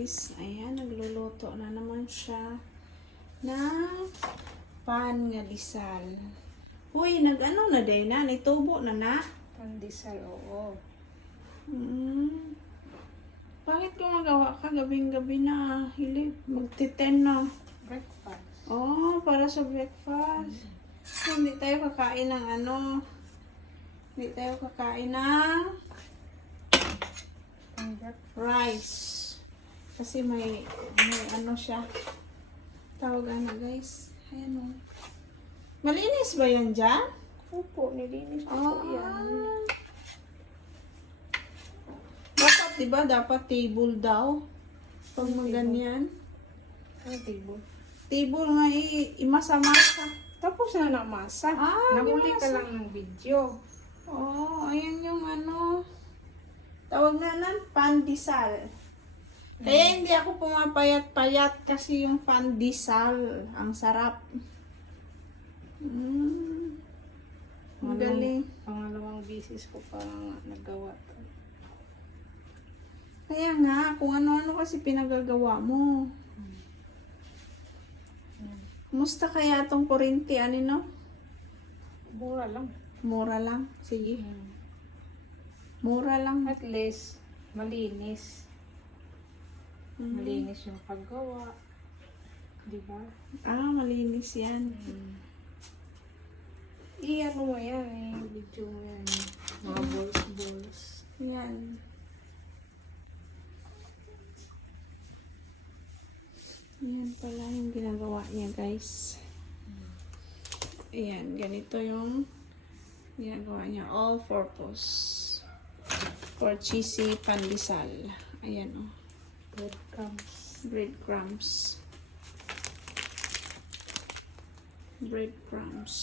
guys. Ayan, nagluluto na naman siya ng pan nga disal. Uy, nag-ano na day na? Nitubo na na? Pandesal, oo. Hmm. Bakit gumagawa ka gabing-gabi na? Hili, magtiten na. Breakfast. Oh, para sa breakfast. So, hindi tayo kakain ng ano. Hindi tayo kakain ng rice. Kasi may, may ano siya. Tawag ano guys. Ayan o. Malinis ba yan dyan? Opo, nilinis ko Oh, po yan. Dapat, di ba? Dapat table daw. Pag Ano maganyan. Ang table. Table nga i- imasa-masa. Tapos na namasa. Ah, Nahuli ka lang ng video. Oh, ayan yung ano. Tawag na nan, pandesal. Kaya hindi ako pumapayat-payat kasi yung pandesal. Ang sarap. Mm. Ang galing. Pangalawang bisis ko pa nagawa. to. Kaya nga, kung ano-ano kasi pinagagawa mo. Kumusta kaya tong kurinti, ano no? Mura lang. Mura lang. Sige. Mura lang. At least, malinis. Mm. Malinis yung paggawa. Di ba? Ah, malinis yan. I-ano mo yan, eh, video mo yan. Mga balls, balls. Yan. Yan pala yung ginagawa niya, guys. Ayan, ganito yung ginagawa niya. All-purpose. For cheesy pandesal. Ayan, oh. Breadcrumbs. Breadcrumbs. Breadcrumbs.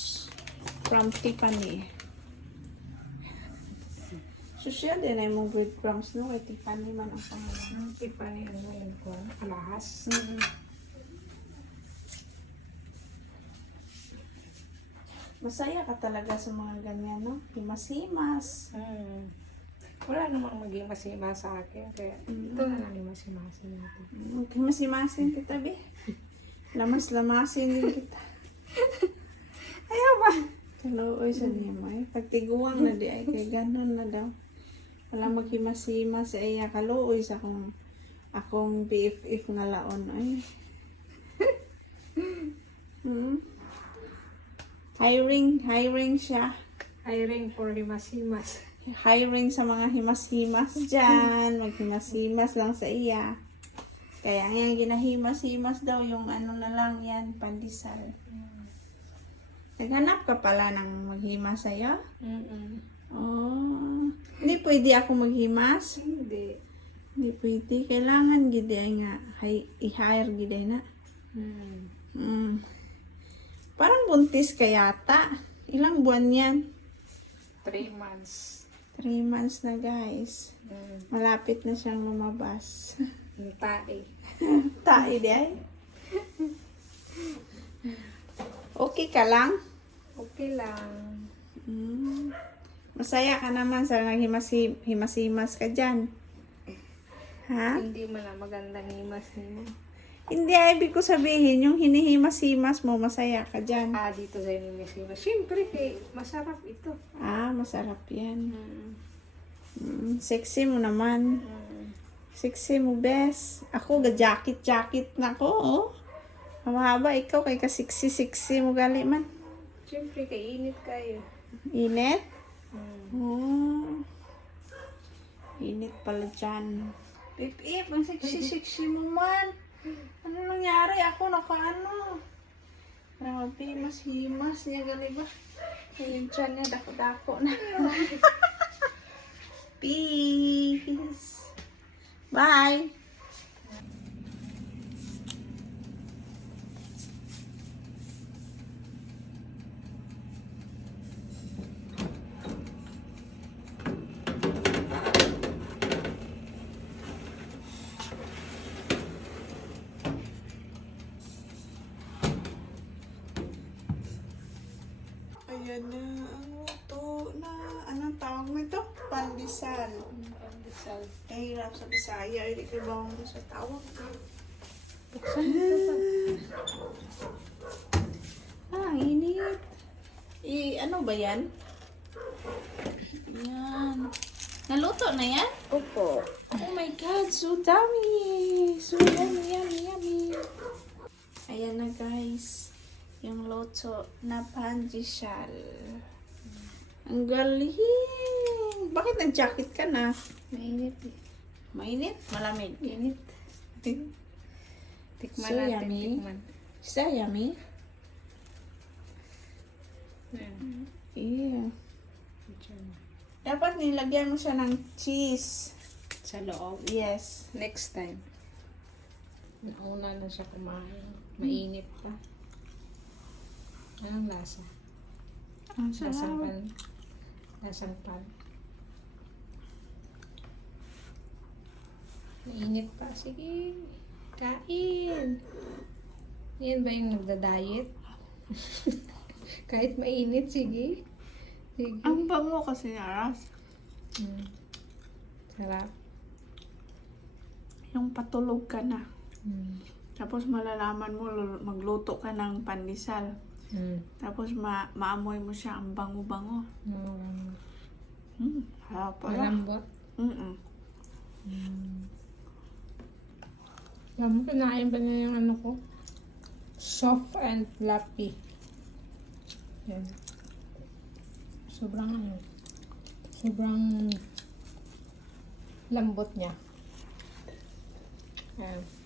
From Tiffany. So siya din ay mong breadcrumbs no? Kay Tiffany man ang pangalan. Ang Tiffany, ano yun ko? Alahas. Mm. Masaya ka talaga sa mga ganyan, no? Himas-himas. Hmm. Wala namang maging masima sa akin. Kaya Mm. ito na lang yung masimasin natin. Mm, Himas-himasin kita, be. Lamas-lamasin din kita. Ayaw ba? Kaluoy sa niya mo eh. Pagtiguang na di ay kay ganon na daw. Wala maghimas-himas sa iya kaluoy sa akong akong BFF nga laon ay. hmm. Hiring, hiring siya. Hiring for himas-himas. Hiring sa mga himas-himas dyan. Maghimas-himas lang sa iya. Kaya nga ginahimas-himas daw yung ano na lang yan, pandesal. Naghanap ka pala ng maghimas sa'yo? Mm-mm. Oh, hindi pwede ako maghimas. Hindi. Hindi pwede. Kailangan gid ay nga hi- i-hire gid ay na. Hmm. Mm. Parang buntis ka yata. Ilang buwan yan? Three months. Three months na guys. Hmm. Malapit na siyang lumabas. Ang tae. Tayo di ay. Okay ka lang? Okay lang. Mm. Masaya ka naman sa himas- himas-himas ka dyan. Ha? Hindi mo na magandang himas mo. Hindi, ay ibig ko sabihin, yung hinihimas-himas mo, masaya ka dyan. Ah, dito sa himas-himas. Siyempre, kay masarap ito. Ah, masarap yan. Hmm. Mm, sexy mo naman. Hmm. Sexy mo, best. Ako, ga-jacket-jacket na ko, oh. Mahaba, ikaw kay ka-sexy-sexy mo gali man. Siyempre, kay init kayo. Init? Hmm. Oh. Init pala dyan. Pip, ip, ang sexy-sexy mo man. Ano nangyari? Ako nakaano. Grabe, mas himas niya gali ba? Yung tiyan niya, dako-dako na. Peace. Bye. Na ang luto na. Anong tawag mo ito? Pandesal. Pandesal. kahirap sa Bisaya. Hindi kayo bawang mo sa tawag. Buksan ito pa. Ah, init. I, ano ba yan? Yan. Naluto na yan? Opo. Oh my God, so dami! So yummy, yummy, yummy. Ayan na guys, yung loto na pandesal. Ang galing! Bakit nag-jacket ka na? Mainit eh. Mainit? Malamig? Init. Tikman So natin. yummy. Tikman. Is that yummy? Ayan. Yeah. Dapat nilagyan mo siya ng cheese. Sa loob. Yes. Next time. Nauna na siya kumain. Mainit pa. Anong lasa? Ang Lasang sarap. pan. Lasang pan. Mainit pa. Sige. Kain. Yan ba yung nagda-diet? Kahit mainit, sige. Sige. Ang bango kasi naras. Mm. Sarap. Yung patulog ka na. Mm. Tapos malalaman mo, lul- magluto ka ng pandesal. Mm. Tapos ma maamoy mo siya ang bango-bango. Mm. Hmm, harap pala. Malambot. Mm-mm. Alam mo, kinain pa niya yung ano ko. Soft and fluffy. Yan. Sobrang ano. Sobrang lambot niya. Ayan.